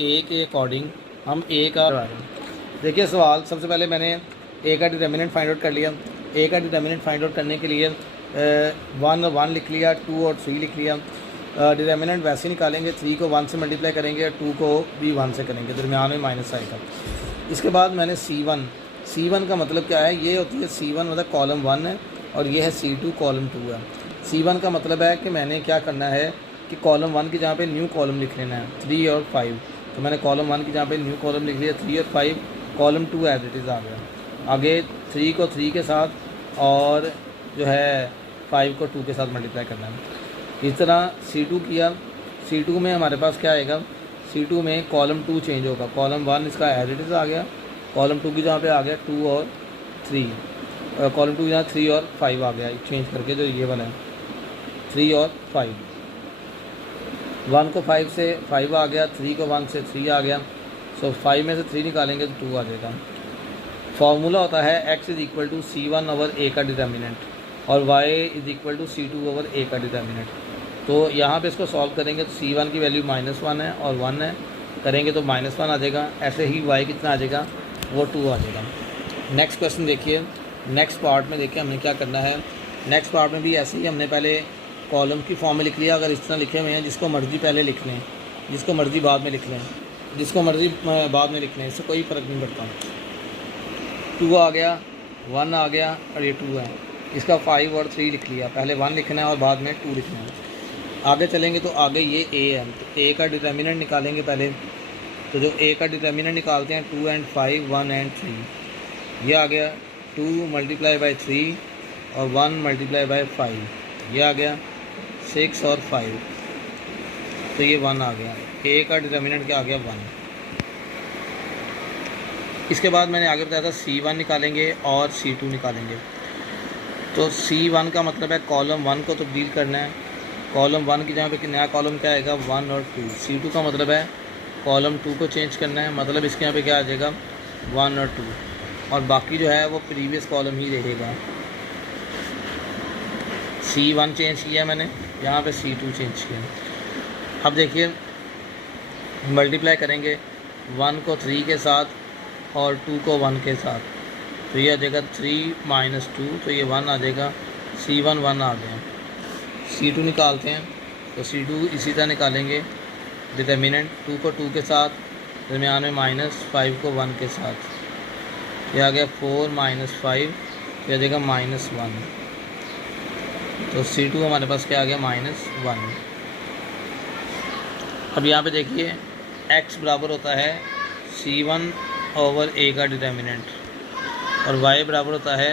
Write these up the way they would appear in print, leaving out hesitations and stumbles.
ए के अकॉर्डिंग हम ए का देखिए सवाल। सबसे पहले मैंने ए का डिटर्मिनेंट फाइंड आउट कर लिया। ए का डिटर्मिनेंट फाइंड आउट करने के लिए 1 लिख लिया, 2 और 3 लिख लिया। डिटर्मिनेंट वैसे निकालेंगे, 3 को 1 से मल्टीप्लाई करेंगे, 2 को भी 1 से करेंगे, दरमियान में माइनस आएगा। इसके बाद मैंने C1 का मतलब क्या है, ये होती है C1 मतलब कॉलम 1 है और ये है C2 कॉलम 2 है। C1 का मतलब है कि मैंने क्या करना है कि कॉलम 1 की जगह पे न्यू कॉलम लिख लेना है 3 और 5। तो मैंने कॉलम 1 की जगह पे न्यू कॉलम लिख लिया 3 और 5, कॉलम 2 एज इट इज़ आ गया। आगे 3 को 3 के साथ और जो है 5 को 2 के साथ मल्टीप्लाई करना है। इस तरह C2 किया। C2 में हमारे पास क्या आएगा, C2 में कॉलम 2 चेंज होगा। कॉलम 1 इसका एज इट इज़ आ गया, कॉलम 2 की जगह पे आ गया 2 और 3, कॉलम 2 की जगह 3 और 5 आ गया चेंज करके, जो ये वाला है 3 और 5। 1 को 5 से 5 आ गया, 3 को 1 से 3 आ गया। सो 5 में से 3 निकालेंगे तो 2 आ जाएगा। फार्मूला होता है x is equal to C1 over a का डिटर्मिनेंट और y is equal to C2 over a का डिटर्मिनेंट। तो यहाँ पे इसको सॉल्व करेंगे तो C1 की वैल्यू -1 है और 1 है, करेंगे तो -1 आ जाएगा। ऐसे ही y कितना आ जाएगा, वो 2 आ जाएगा। नेक्स्ट क्वेश्चन देखिए, नेक्स्ट पार्ट में देखिए हमें क्या करना है। नेक्स्ट पार्ट में भी ऐसे ही हमने पहले कॉलम की फॉर्म में लिख लिया। अगर इस तरह लिखे हुए हैं, जिसको मर्ज़ी पहले लिख लें, जिसको मर्ज़ी बाद में लिख लें, जिसको मर्ज़ी बाद में लिख लें, इससे कोई फ़र्क नहीं पड़ता। 2 आ गया, 1 आ गया और ये 2 है। इसका 5 और 3 लिख लिया, पहले 1 लिखना है और बाद में 2 लिखना है। आगे चलेंगे तो आगे ये a है, तो a का डिटर्मिनेंट निकालेंगे पहले। तो जो a का डिटर्मिनेंट निकालते हैं 2 and 5, 1 and 3, ये आ गया 2 मल्टीप्लाई बाई 3 और 1 मल्टीप्लाई बाई 5, ये आ गया 6 और 5, तो ये 1 आ गया। a का डिटर्मिनेंट क्या आ गया, 1। इसके बाद मैंने आगे बताया था C1 निकालेंगे और C2 निकालेंगे। तो C1 का मतलब है कॉलम 1 को तब्दील करना है। कॉलम 1 की जगह पे नया कॉलम क्या आएगा, 1 और 2। C2 का मतलब है कॉलम 2 को चेंज करना है, मतलब इसके यहाँ पे क्या आ जाएगा, 1 और 2, और बाकी जो है वो प्रीवियस कॉलम ही रहेगा। C1 चेंज किया मैंने, यहाँ पे C2 चेंज किया। अब देखिए मल्टीप्लाई करेंगे 1 को 3 के साथ और 2 को 1 के साथ, तो ये आ जाएगा 3 - 2, तो ये 1 आ जाएगा। C1 1 आ गया। C2 निकालते हैं, तो C2 इसी तरह निकालेंगे। डिटर्मिनेंट 2 को 2 के साथ, दरमियान में -5 को 1 के साथ, ये आ गया 4 - 5, ये आ जाएगा -1। तो C2 हमारे पास क्या आ गया, -1। अब यहाँ पे देखिए x बराबर होता है C1 ओवर a का डिटर्मिनेंट और y बराबर होता है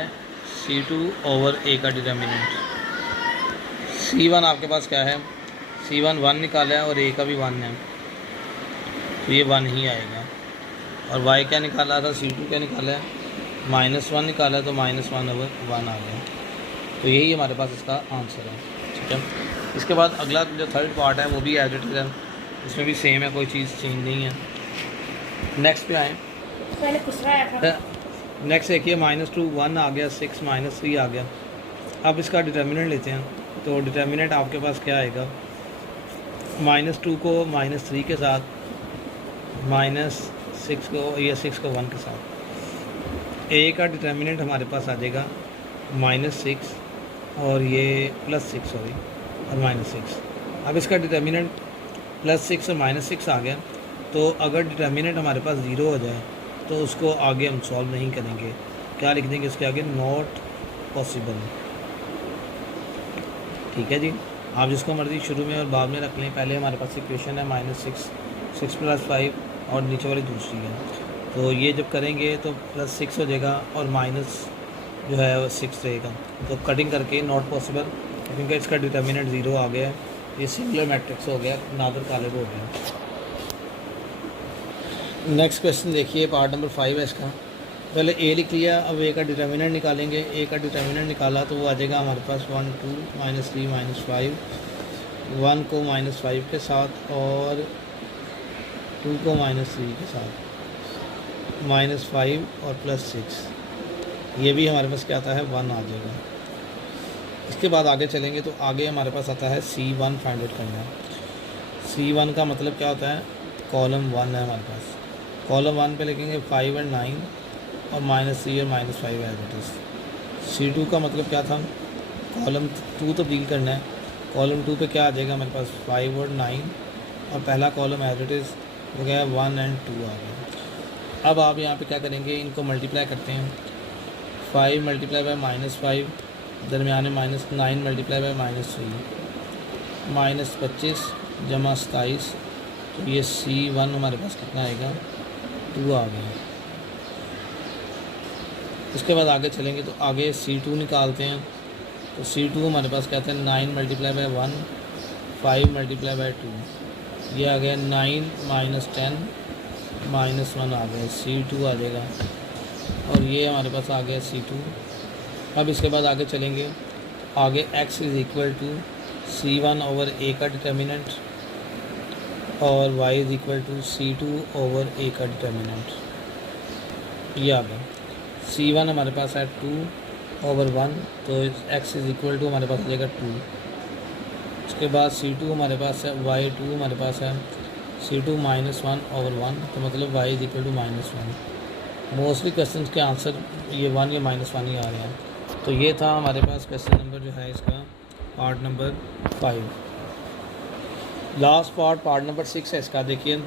C2 ओवर a का डिटर्मिनेंट। C1 आपके पास क्या है, C1 1 निकाला है और a का भी 1 है, तो ये 1 ही आएगा। और y क्या निकाला था, C2 क्या निकाला है, -1 निकाला है, तो -1 ओवर 1 आ गया। तो यही हमारे पास इसका आंसर है, ठीक है। इसके बाद अगला जो थर्ड पार्ट है वो भी एज इट इज़ है, इसमें भी सेम है, कोई चीज़ चेंज नहीं है। नेक्स्ट पे आएँ। नेक्स्ट देखिए -2 1 आ गया, 6 - 3 आ गया। अब इसका डिटर्मिनेंट लेते हैं, तो डिटर्मिनेंट आपके पास क्या आएगा, -2 को -3 के साथ, -6 को या 6 को 1 के साथ। a का डिटर्मिनेंट हमारे पास आ जाएगा -6 और ये +6 सॉरी और -6। अब इसका डिटर्मिनेंट +6 और -6 आ गया, तो अगर डिटर्मिनेंट हमारे पास 0 हो जाए तो उसको आगे हम सॉल्व नहीं करेंगे। क्या लिख देंगे इसके आगे, नॉट पॉसिबल। ठीक है जी, आप जिसको मर्ज़ी शुरू में और बाद में रख लें। पहले हमारे पास इक्वेशन है -6, 6 + 5 और नीचे वाली दूसरी है, तो ये जब करेंगे तो +6 हो जाएगा और माइनस जो है वो 6 रहेगा। तो कटिंग करके नॉट पॉसिबल, क्योंकि इसका डिटर्मिनेंट 0 आ गया है। ये सिंगुलर मैट्रिक्स हो गया, नादर कालिब हो गया। नेक्स्ट क्वेश्चन देखिए, पार्ट नंबर 5 है इसका। पहले a लिख लिया, अब a का डिटर्मिनेंट निकालेंगे। a का डिटर्मिनेंट निकाला तो वो आ जाएगा हमारे पास 1 2 -3 -5, 1 को -5 के साथ और 2 को -3 के साथ, -5 और +6, ये भी हमारे पास क्या आता है, 1 आ जाएगा। इसके बाद आगे चलेंगे तो आगे हमारे पास आता है C1 फाइंड आउट करना है। C1 का मतलब क्या होता है, कॉलम 1 है हमारे पास। कॉलम 1 पे लिखेंगे 5 और 9 और -3 और -5 एज इट इज़। C2 का मतलब क्या था, कॉलम 2 तब्दील करना है। कॉलम 2 पे क्या आ जाएगा हमारे पास 5 और 9 और पहला कॉलम एज इट इज़ हो गया 1 और 2 आ गया। अब आप यहाँ पे क्या करेंगे, इनको मल्टीप्लाई करते हैं। 5 मल्टीप्लाई बाय -5, दरमियान में -9 मल्टीप्लाई बाय -3, -25 जमा 27, तो ये C1 हमारे पास कितना आएगा 2 आ गया। इसके बाद आगे चलेंगे तो आगे C2 निकालते हैं। तो C2 हमारे पास क्या था 9 मल्टीप्लाई बाय 1, 5 मल्टीप्लाई बाय 2, ये आ गया 9 -10 -1 आ गया, C2 आ जाएगा। और ये हमारे पास आ गया C2। अब इसके बाद आगे चलेंगे, आगे x is equal to C1 over A का डिटर्मिनेंट और y is equal to C2 over A का डिटर्मिनेंट, ये आ गया। C1 हमारे पास है 2 ओवर 1, तो x इज़ इक्वल टू हमारे पास आ जाएगा 2। उसके बाद C2 हमारे पास है, y2 हमारे पास है C2 -1 ओवर 1, तो मतलब y is equal to -1। Mostly question के आंसर ये 1 या -1 ही आ रहे हैं। तो ये था हमारे पास क्वेश्चन नंबर जो है इसका part number 5। Last part number 6 है इसका। देखिए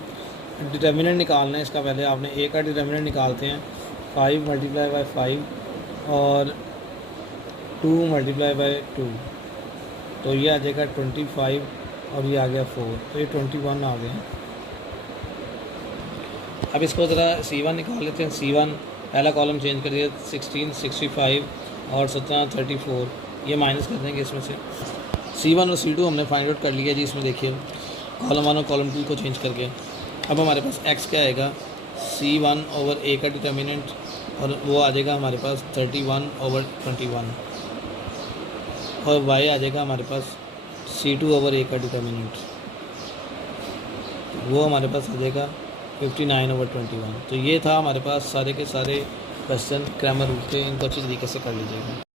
डिटर्मिनेंट निकालना है इसका। पहले आपने A का डिटर्मिनेंट निकालते हैं, 5 मल्टीप्लाई बाय 5 और 2 मल्टीप्लाई बाय 2, तो ये आ जाएगा 25 और ये आ गया 4, तो ये 21 आ गया। अब इसको ज़रा C1 निकाल लेते हैं। C1 पहला कॉलम चेंज कर दिया, 16, 65 और 17, 34, ये माइनस कर देंगे इसमें से। C1 और C2 हमने फाइंड आउट कर लिया जी। इसमें देखिए कॉलम 1 और कॉलम 2 को चेंज करके अब हमारे पास x क्या आएगा, C1 ओवर A का डिटर्मिनेंट और वो आ जाएगा हमारे पास 31 ओवर 21, और y आ जाएगा हमारे पास C2 ओवर A का डिटर्मिनेंट, वो हमारे पास आ जाएगा 59 ओवर 21। तो ये था हमारे पास सारे के सारे क्वेश्चन ग्रामर रूल के, इनको अच्छी तरीके से कर लीजिएगा।